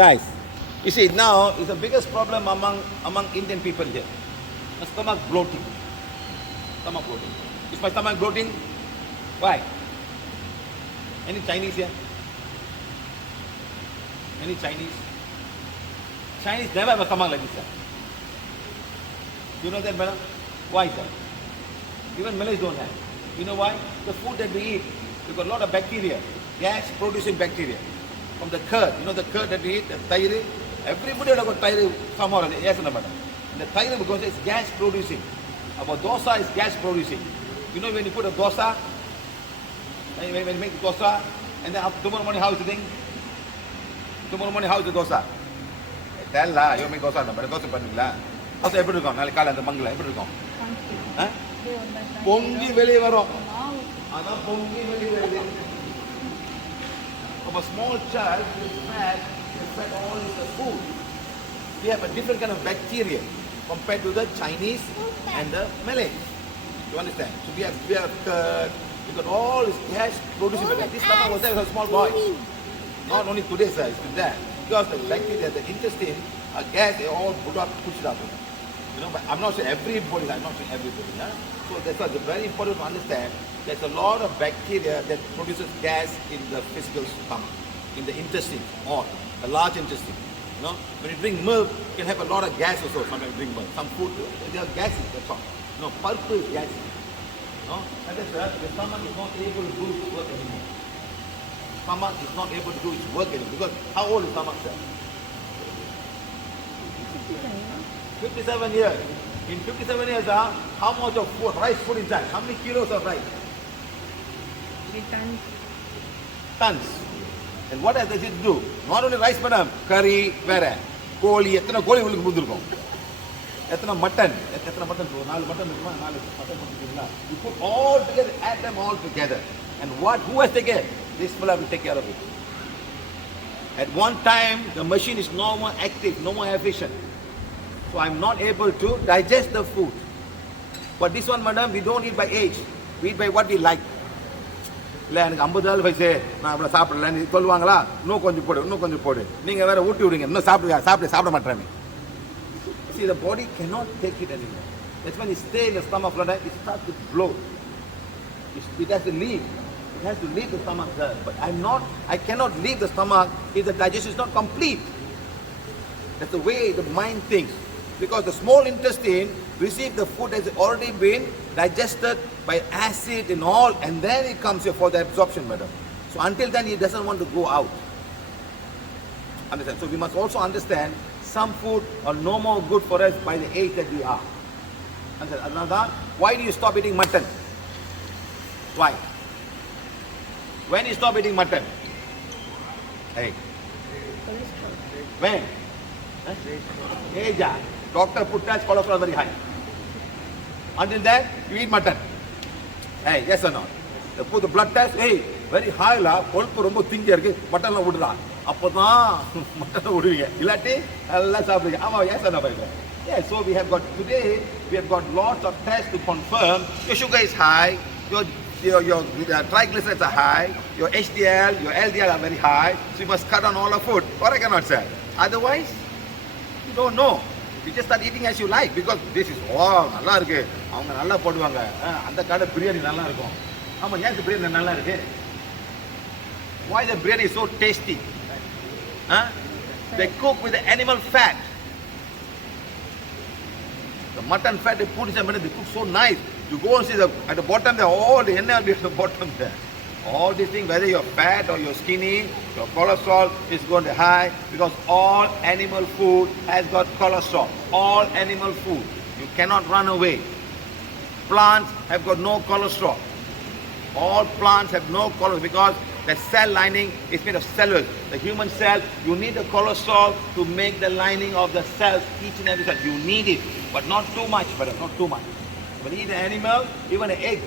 Guys, you see now is the biggest problem among Indian people here. The stomach bloating. Stomach bloating. Is my stomach bloating? Why? Any Chinese here? Any Chinese? Chinese never have a stomach like this, sir. You know that, madam? Why, sir? Even Malays don't have. You know why? The food that we eat, we've got a lot of bacteria, gas-producing bacteria. From the curd, you know the curd that we eat, the tairi, everybody has got tairi somehow, yes or no, madam? And the tairi, because it's gas-producing. Our dosa is gas-producing. You know when you put a dosa, when you make dosa, and then tomorrow morning how is the thing? Tomorrow morning how is the dosa? Tell lah, you make dosa, but dosa pannilla. Dosa எப்படி இருக்கும்? நாளைக்கு காலை அந்த மங்கல எப்படி இருக்கும்? பொங்கி வெளியே வரும். அதான் பொங்கி வெளியே வருது. Of a small child is fed all the food. We have a different kind of bacteria compared to the Chinese and the Malays. You understand? So we have curd, we got all this gas producing bacteria. This stomach was there as a small boy. Not only today, sir, it's been there. Because the bacteria, the intestine, gas, they all push it up. You know, but I'm not saying everybody, I'm not saying everybody. Huh? So that's why it's very important to understand there's a lot of bacteria that produces gas in the physical stomach, in the intestine, or the large intestine. You know, when you drink milk, you can have a lot of gas also. Sometimes you drink milk. Some food, there are gases, that's all. You know, pulp is gases. You know, and that's why the stomach is not able to do its work anymore. Stomach is not able to do its work anymore. Because how old is stomach, sir? 57 years. In 57 years, how much of food, rice food inside? How many kilos of rice? 3 tons. Tons. And what does it do? Not only rice, madam. Curry, where? Koli, எத்தனை கோழி உங்களுக்கு புதுருக்கும்? எத்தனை mutton? எத்தனை mutton? 4 mutton இருக்குமா? 4 mutton போட்டுட்டீங்களா? You put all together, add them all together. And who has to take care? This fella will take care of it. At one time, the machine is no more active, no more efficient. So I'm not able to digest the food. But this one, madam, we don't eat by age. We eat by what we like. இல்லை எனக்கு 50 வயசு நான் அவ்வளோ சாப்பிடலன்னு சொல்லுவாங்களா? இன்னும் கொஞ்சம் போடு நீங்கள் வேற ஊட்டி விடுங்க இன்னும் சாப்பிட மாட்டேன். See, the body cannot take it anymore. That's when it stays in the stomach, it starts to bloat. It has to leave. It has to leave the stomach, sir. But I cannot leave the stomach if the digestion is not complete. That's the way the mind thinks. Because the small intestine receives the food that has already been digested by acid and all, and then it comes here for the absorption, madam. So until then, it doesn't want to go out. Understand? So we must also understand some food are no more good for us by the age that we are. Understand? Another, why do you stop eating mutton? Why? When you stop eating mutton? Hey. When? Age. Doctor put test cholesterol very high. Until then, you eat mutton. Hey, yes or no? They put the blood test, hey, very high la, கொழுப்பு ரொம்ப திங்கியா இருக்கு, மட்டன்ல விடுறா. அப்பதான் மட்டன்ல விடுவீங்க. இல்லாட்டி எல்லாம் சாப்பிடுவீங்க. ஆமா, yes or no, by the way? Yeah, so we have got lots of tests to confirm your sugar is high, your triglycerides are high, your HDL, your LDL are very high, so you must cut on all the food. Correct or not, sir? Otherwise, you don't know. You just start eating as you like because this is நல்லா இருக்கு. அவங்க நல்லா போடுவாங்க. அந்த கடை பிரியாணி நல்லா இருக்கும். ஆமா, ஏன் இந்த பிரியாணி நல்லா இருக்கு? Why the biryani is so tasty? Huh? They cook with the animal fat. The mutton fat they put inside, they cook so nice. You go and see at the bottom there, all the NL at the bottom there. All these things, whether you're fat or you're skinny, your cholesterol is going to high because all animal food has got cholesterol. All animal food. You cannot run away. Plants have got no cholesterol. All plants have no cholesterol because the cell lining is made of cellulose. The human cell, you need the cholesterol to make the lining of the cells, each and every cell. You need it, but not too much, brother, not too much. When you eat an animal, even an egg,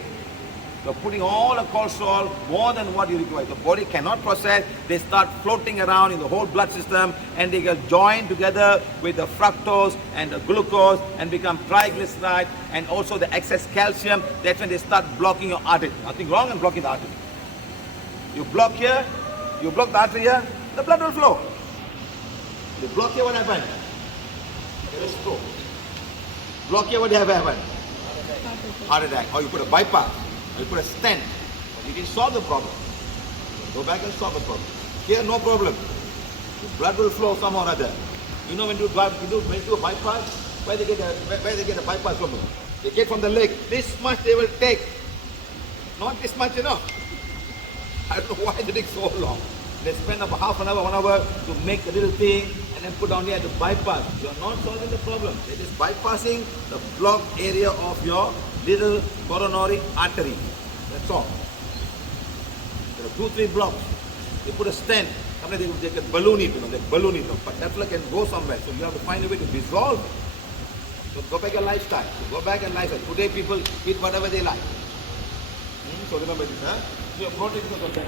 you're putting all the cholesterol more than what you require. The body cannot process. They start floating around in the whole blood system and they get joined together with the fructose and the glucose and become triglyceride and also the excess calcium. That's when they start blocking your artery. Nothing wrong in blocking the artery. You block here, you block the artery here, the blood will flow. The block here, what happened? There is stroke. Block here, what happened? Heart attack. Or you put a bypass. Or you put a stent. You can solve the problem. Go back and solve the problem. Here, no problem. The blood will flow somehow or other. You know when you do a bypass, where they get a bypass from? They get from the leg. This much they will take. Not this much, you know. I don't know why they take so long. They spend about half an hour, 1 hour to make the little thing and then put down here to bypass. You are not solving the problem. It is bypassing the blocked area of your little coronary artery. That's all. There are 2-3 blocks. They put a stent. Sometimes they can balloon it, they balloon it. But that can go somewhere. So you have to find a way to dissolve it. So go back and lifestyle. So go back and lifestyle. Today people eat whatever they like. So remember this, huh? So your protein is also that.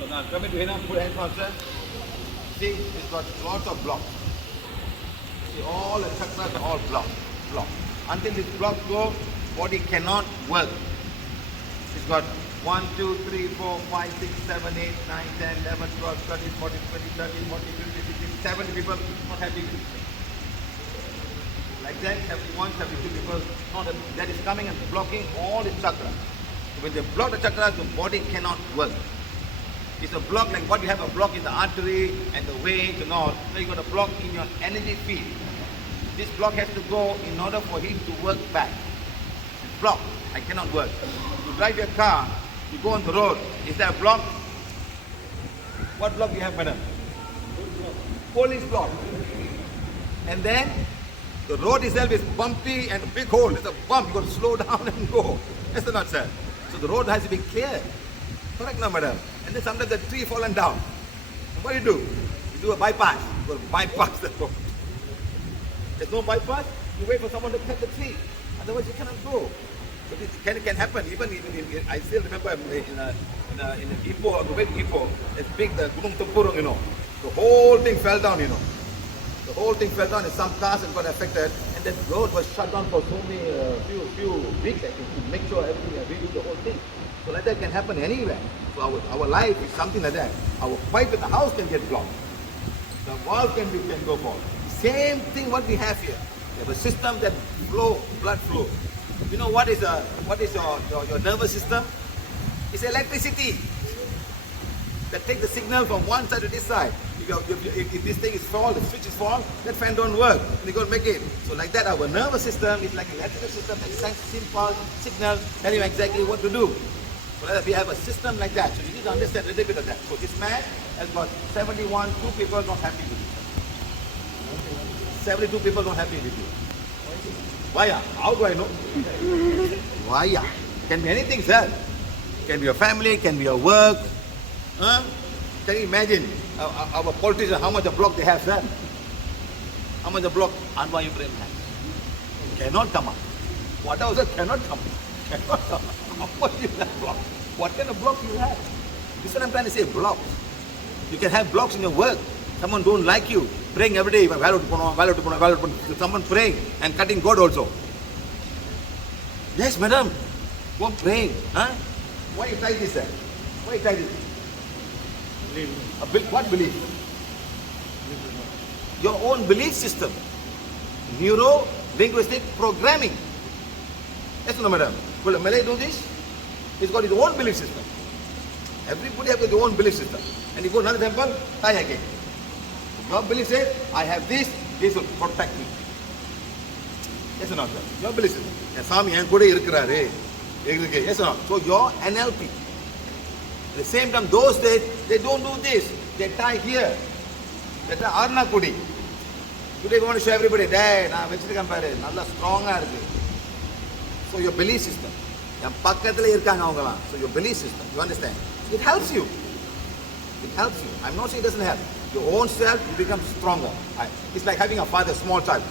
So now coming to here, put hands on, sir. See, it's got lots of blocks. See, all the chakras are all blocked. Until this block go, body cannot work. It's got 1, 2, 3, 4, 5, 6, 7, 8, 9, 10, 11, 12, 13, 14, 20, 30, 40, 50, 60, 70 people not happy with it. Like that, 71, 72 people not happy. That is coming and blocking all the chakras. When they block the chakras, the body cannot work. It's a block like what you have a block in the artery and the veins and all. So you got a block in your energy field. This block has to go in order for him to work back. It's blocked. I cannot work. You drive your car, you go on the road. Is there a block? What block do you have, madam? Police block. And then the road itself is bumpy and a big hole. There's a bump. You got to slow down and go. Yes or not, sir? So the road has to be clear. Correct now, madam? And then sometimes the tree fallen down. And what do? You do a bypass. You got to bypass the road. There's no bypass. You wait for someone to cut the tree. Otherwise, you cannot go. So this can happen. Even in I still remember in Ipoh, the way to Ipoh, it's big, the Gunung Tempurung, you know. The whole thing fell down, you know. The whole thing fell down and some cars have got affected. And that road was shut down for so many, few weeks, I think, to make sure everything, redo the whole thing. So like that can happen anywhere. So our life is something like that. Our pipe in the house can get blocked. The wall can go for. Same thing what we have here. We have a system that blood flow. You know what is your nervous system? It's electricity that takes the signal from one side to this side. If this thing is fall, the switch is fall, that fan don't work. And you got to make it. So like that, our nervous system is like an electrical system that sends simple signal, telling you exactly what to do. So like that, we have a system like that. So you need to understand a little bit of that. So this man has got 71, 2 people not happy with it. 72 people not happy with you. Why? How do I know? Why? Can be anything, sir. Can be your family, can be your work. Huh? Can you imagine our politicians, how much a block they have, sir? How much a block Anwar Ibrahim has? Cannot come up. Whatever, sir, cannot come up. Cannot come up. How much is that block? What kind of block you have? This is what I'm trying to say, blocks. You can have blocks in your work. Someone don't like you. Praying every day, someone praying and cutting God also. Yes, madam. Go on praying. Huh? Why you try this, sir? Why you try this? What belief? Your own belief system. Neuro-linguistic programming. Yes or no, madam? Will a Malay do this? He's got his own belief system. Everybody has their own belief system. And you go to another temple, die again. Your belief says, I have this will protect me. Yes or not, sir? Your belief system. Yes or not? So your NLP. At the same time, those days, they don't do this. They tie here. They tie Arna Kudi. Today we want to show everybody, hey, I'm strong. So your belief system. So your belief system, you understand? It helps you. It helps you. I'm not saying it doesn't help. Your own self, you become stronger. It's like having a father, small child.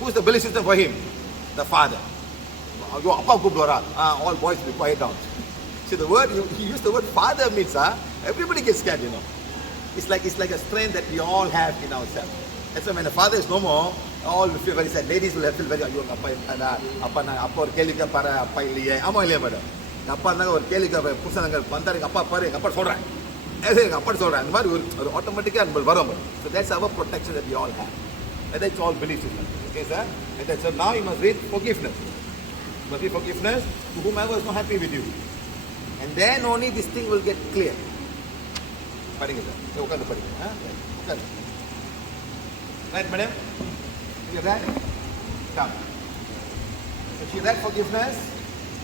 Who's the belief system for him? The father. All boys be quiet down. See the word, he used the word father means, everybody gets scared, you know. It's like a strength that we all have in ourselves. And so when the father is no more, All will feel very sad. Ladies will feel very, ஐயோ அப்பா இருந்தா அப்பா நான் அப்பா ஒரு கேள்வி கேட்பாரு அப்பா இல்லையே ஆமா இல்லையா மேடம் அப்பா இருந்தாங்க ஒரு கேள்வி கேட்பாரு புருஷன் வந்தாரு எங்க அப்பா பாரு எங்க அப்பா சொல்றேன் எங்க அப்பா சொல்றேன் அந்த மாதிரி ஒரு ஆட்டோமேட்டிக்கா நம்ம வரும். So that's our protection that we all have. And that's all belief system. Okay sir? And that's, so now you must read forgiveness. You must read forgiveness to whomever is not happy with you. And then only this thing will get clear. படிங்க sir உட்காந்து படிங்க உட்காந்து. Right madam? You read? Come. So she read forgiveness.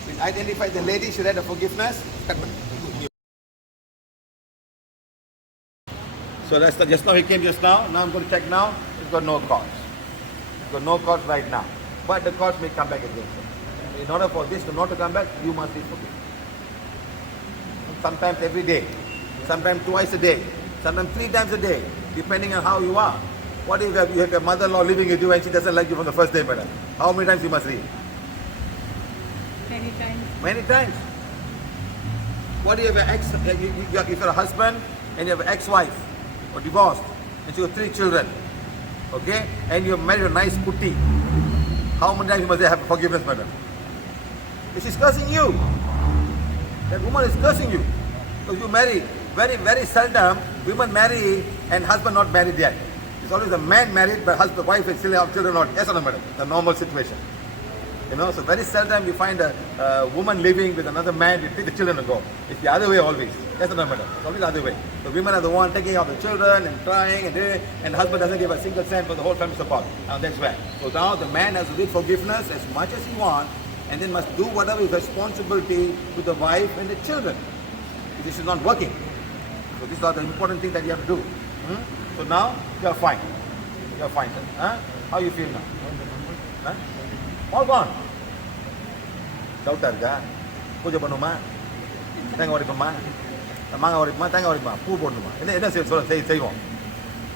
We identified the lady, she read the forgiveness. So that's just now he came just now. Now I'm going to check now. He's got no cause. He's got no cause right now. But the cause may come back again. In order for this to not to come back, you must be forgiven. Sometimes every day. Sometimes twice a day. Sometimes 3 times a day. Depending on how you are. What if you have your mother-in-law living with you and she doesn't like you from the first day, madam? How many times you must read? Many times. Many times. What do you have if you're a husband and you have an ex-wife or divorced and you have 3 children, okay, and you have married a nice putti, how many times you must have forgiveness, madam? If she's cursing you, that woman is cursing you. Because you marry, very seldom women marry and husband not married yet. It's always a man married but husband, wife and still have children not. Yes or no, madam? The normal situation. You know, so very seldom you find a woman living with another man, you take the children to go. It's the other way always. Yes or no, madam? It's always the other way. The women are the one taking care of the children and crying and the husband doesn't give a single cent for the whole family support. Now that's where. So now the man has to give forgiveness as much as he wants and then must do whatever is responsibility to the wife and the children. This is not working. So these are the important things that you have to do. So now you are fine. You are fine. Huh? How you feel now? Huh? All gone. Doubt இருக்கா பூஜை பண்ணுமா தேங்காய் உடைப்போமா மாங்காய் உடைப்போமா தேங்காய் உடைப்போமா பூ போடணுமா என்ன செய்வோம்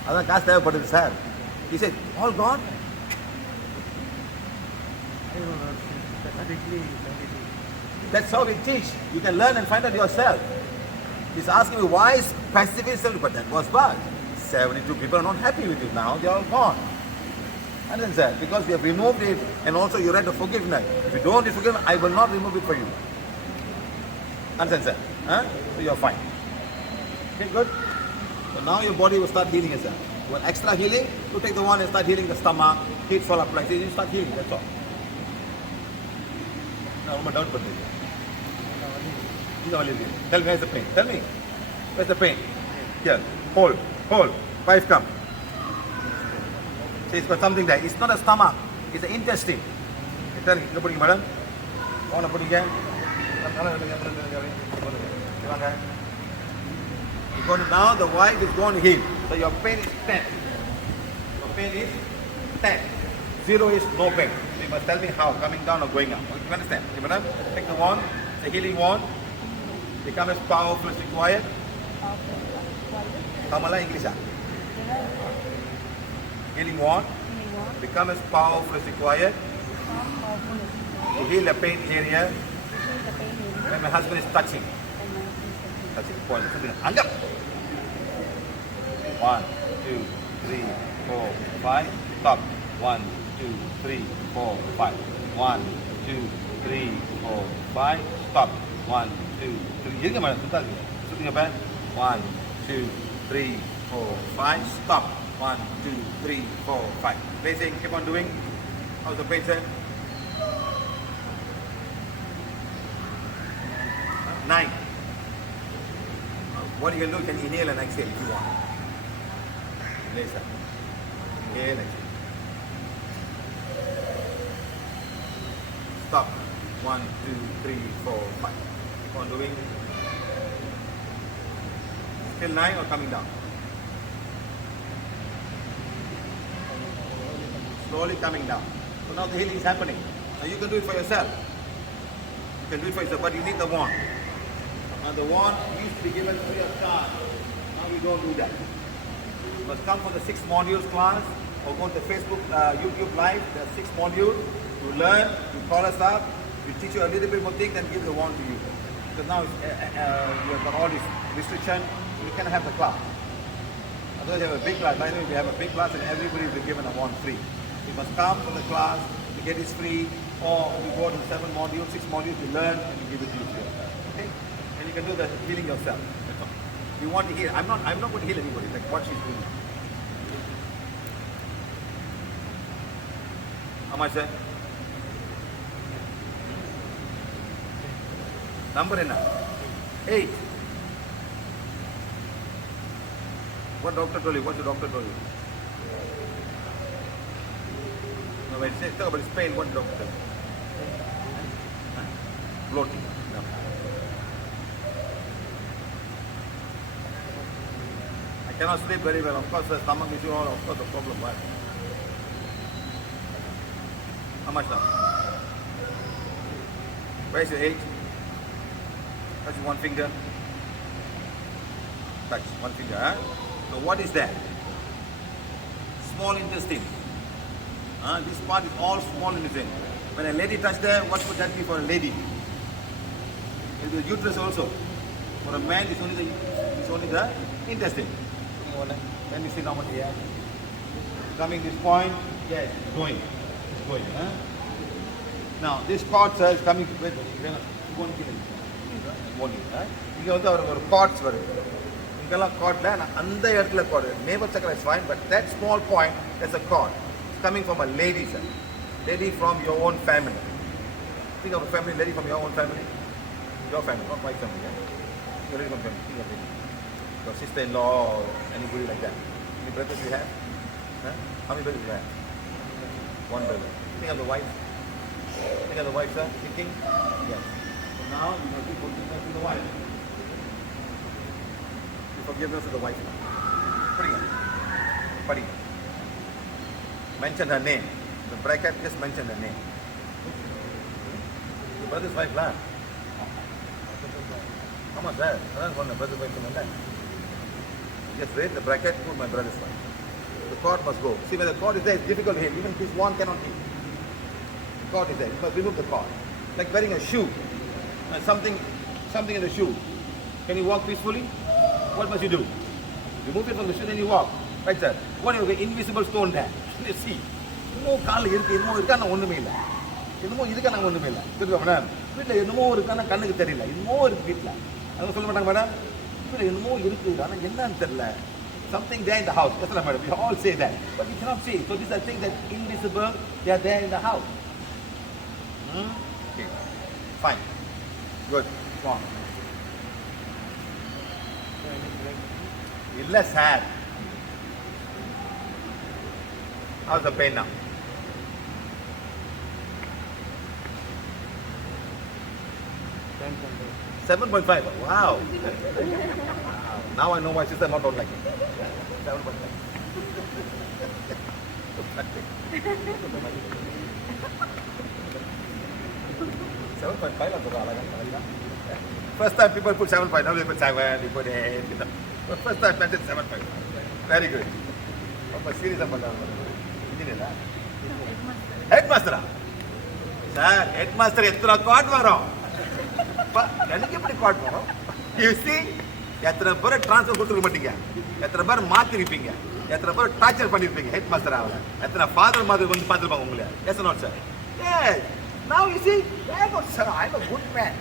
அதான் காசு தேவைப்படுது sir. He said all gone. That's how we teach. You can learn and find out yourself. He's asking me why is pacifism, but that was bad. 72 people are not happy with you now. They are all gone. Understand, sir? Because we have removed it, and also you read the forgiveness. If you don't forgive, I will not remove it for you. Understand, sir? Huh? So you are fine. Okay, good. So now your body will start healing itself. You want extra healing? You take the one and start healing the stomach, heat solar plexus. You start healing. That's all. Now, I'm doubt about this. Tell me where's the pain. Tell me. Where's the pain? Here. Hold. 5 come. See, it's got something there. It's not a stomach. It's the intestine. Tell me. You're putting madam. You're putting again. Now the wife is going to heal. So your pain is 10. Your pain is 10. 0 is no pain. You must tell me how. Coming down or going up. You understand? Okay, madam? Take the wand. It's a healing wand. Become as powerful as required. Kamala English. Healing wand. Become as powerful as required. To heal the pain area. When my husband is touching. Point. Angap. 1, 2, 3, 4, 5. Stop. 1, 2, 3, 4, 5. 1, 2, 3, 4, 5. Stop. 1, 2, 3. Ini mana? Sebentar. Shooting your back. 1, 2, 3, 4, 5. Stop. 1, 2, 3, 4, 5. Placing. Keep on doing. How's the pain, sir? 9. What you can do, you can inhale and exhale if you want. Place that. Inhale, exhale. Stop. 1, 2, 3, 4, 5. Keep on doing. Still 9 or coming down? Slowly coming down. So now the healing is happening. Now you can do it for yourself. You can do it for yourself, but you need the wand. Now the wand used to be given free of charge. Now we don't do that. You must come for the 6 modules class or go to the Facebook, YouTube Live. There are 6 modules. You learn, you call us up, we teach you a little bit more things and give the wand to you. Because now you have got all this restriction, you cannot have the class. Otherwise you have a big class. Right now we have a big class and everybody will be given a wand free. He must come from the class to get his free, or you go to 7 modules, 6 modules, you learn and you give it to you free. Okay? And you can do the healing yourself. That's all. You want to heal. I'm not going to heal anybody, like what she's doing. How much, sir? Number enough. 8. What doctor told you? What the doctor told you? No, when you talk about his pain, what doctor told you? Huh? Blooting. No. I cannot sleep very well. Of course, the stomach issue, all of course, the problem. What? How much now? Where's your age? Touch one finger. Touch one finger. Huh? So what is that? Small intestine. This part is all small intestine. When a lady touches there, what would that be for a lady? It will be the uterus also. For a man, it's only the intestine. Let me see normally here. Coming this point, yes, it's going. It's going. Huh? Now this cord is coming. Wait, one kill. இங்கே வந்து ஒரு cards வருது இங்கெல்லாம் கார்டில் அந்த இடத்துல card நேவல் சக்கரம் is fine but that small point is a card it's coming from a lady sir lady from your own family think of family lady from your own family your family not my family your lady from family think of lady your sister in law anybody like that any brothers you have how many brothers you have one brother think of the wife sir thinking yes. Now you must be forgiveness to the wife. Forgiveness to the wife. Putting it. Mention her name. The bracket just mention her name. Your brother's wife, lah. Come on, sir. I don't want the brother's wife to know that. Just read the bracket, put my brother's wife. The cord must go. See, when the cord is there, it's difficult to hit. Even this one cannot hit. The cord is there. You must remove the cord. Like wearing a shoe. Something in the shoe. Can you walk peacefully? What must you do? Remove it from the shoe, then you walk. Right, sir? What is the invisible stone there? You see. இன்னும் காலில் இருக்குது என்னமோ இருக்கான ஒன்றுமே இல்லை என்னமோ இதுக்கான ஒன்றுமே இல்லை தெரியுமா மேடம் வீட்டில் என்னமோ இருக்கான கண்ணுக்கு தெரியல என்னமோ இருக்குது வீட்டில் அதெல்லாம் சொல்ல மாட்டாங்க மேடம் வீட்டில் என்னமோ இருக்குது ஆனால் என்னன்னு தெரியல something there in the house. Yes, madam. We all say that. But you cannot see. So these are things that invisible, they are there in the house. Okay. Fine. Good. Go on. Less hair. How's the pain now? $7.5. Wow. Now I know why sister not don't like it. 7.5. First time people put 7.5, now they put 7, they put 8. First time I said 7.5. Very good. What serious about that? Headmaster. Sir, headmaster எத்தனை card வரும் எனக்கு எப்படி card வரும் you see எத்தனை பேர் transfer கொடுத்துருக்க மாட்டீங்க எத்தனை பேர் மாற்றிருப்பீங்க எத்தனை பேர் டார்ச்சர் பண்ணியிருப்பீங்க ஹெட் மாஸ்டர் ஆகல எத்தனை ஃபாதர் மாதிரி வந்து பார்த்துருப்பாங்க உங்களை yes not sir yes now you see very good sir I'm a good man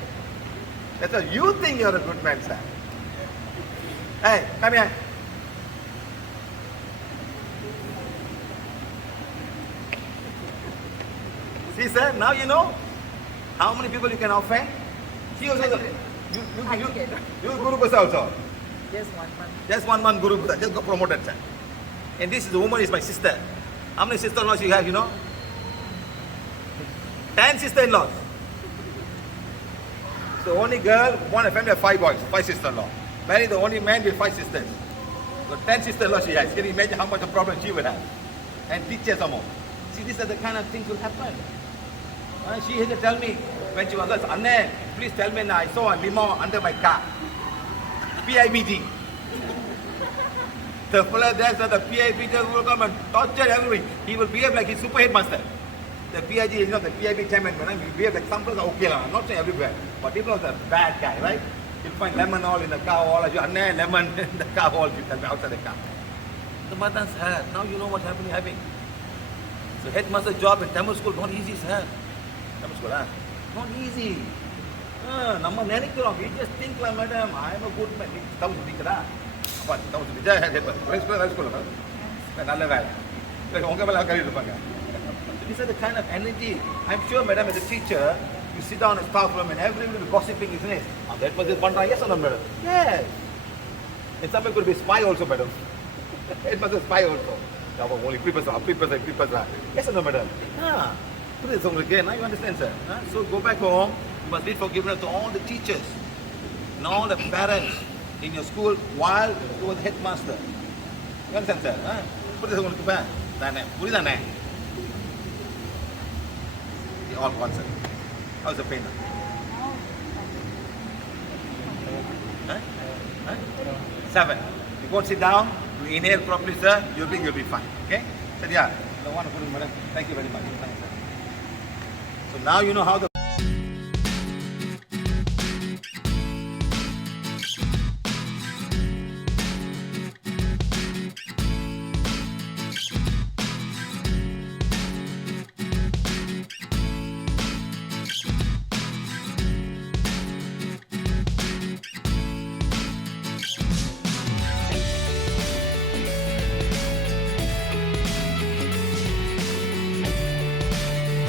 that's why you think you're a good man sir hey come here see sir now you know how many people you can offend see also you Guru Prasad also just one month Guru Prasad just got promoted sir and this is the woman is my sister how many sister-in-laws you have you know 10 sister-in-laws so only girl one family of 5 boys 5 sister-in-law marry the only man with 5 sisters so 10 sister-in-laws she has can you imagine how much of problem she would have and teachers some more see these are the kind of things will happen she had to tell me when she was like, Anne, please tell me now, I saw a limo under my car. PIBG. The fellow there said the PIBG will come and torture everybody. He will behave like he's super headmaster. The PIG, you know, the PIB chairman, he will behave like some people are okay, I'm not saying everywhere. But he was a bad guy, right? He'll find lemon all in the car wall. Anne, lemon in the car wall, you tell me outside the car. The mother said, now you know what's happening. So headmaster job in Tamil school not easy, sir. Tamil school, not easy. நம்ம நினைக்கிறோம், we just think like, madam, I am a good man. Tamil சொல்லிக்கிறா அப்பா Tamil சொல்லிச்சா rice school நல்ல வேலை உங்க மேலே கழிவு இருப்பாங்க. These are the kind of energy. I'm sure, madam, as a teacher, you sit down in the staff room and everyone will be gossiping, isn't it? That person is Pandra, yes or no, madam? Yes. And somebody could be spy also, madam. It must be spy also. Only people. Yes or no, madam? Put this over again. Now you understand, sir. So go back home. You must need forgiveness to all the teachers and all the parents in your school while you were the headmaster. You understand, sir? Put this over again. Put all concert. How's the pain? Huh? 7. You go and sit down, you inhale properly, sir, you'll be fine. Okay? Said, yeah. Thank you very much. Thanks, sir. So now you know how the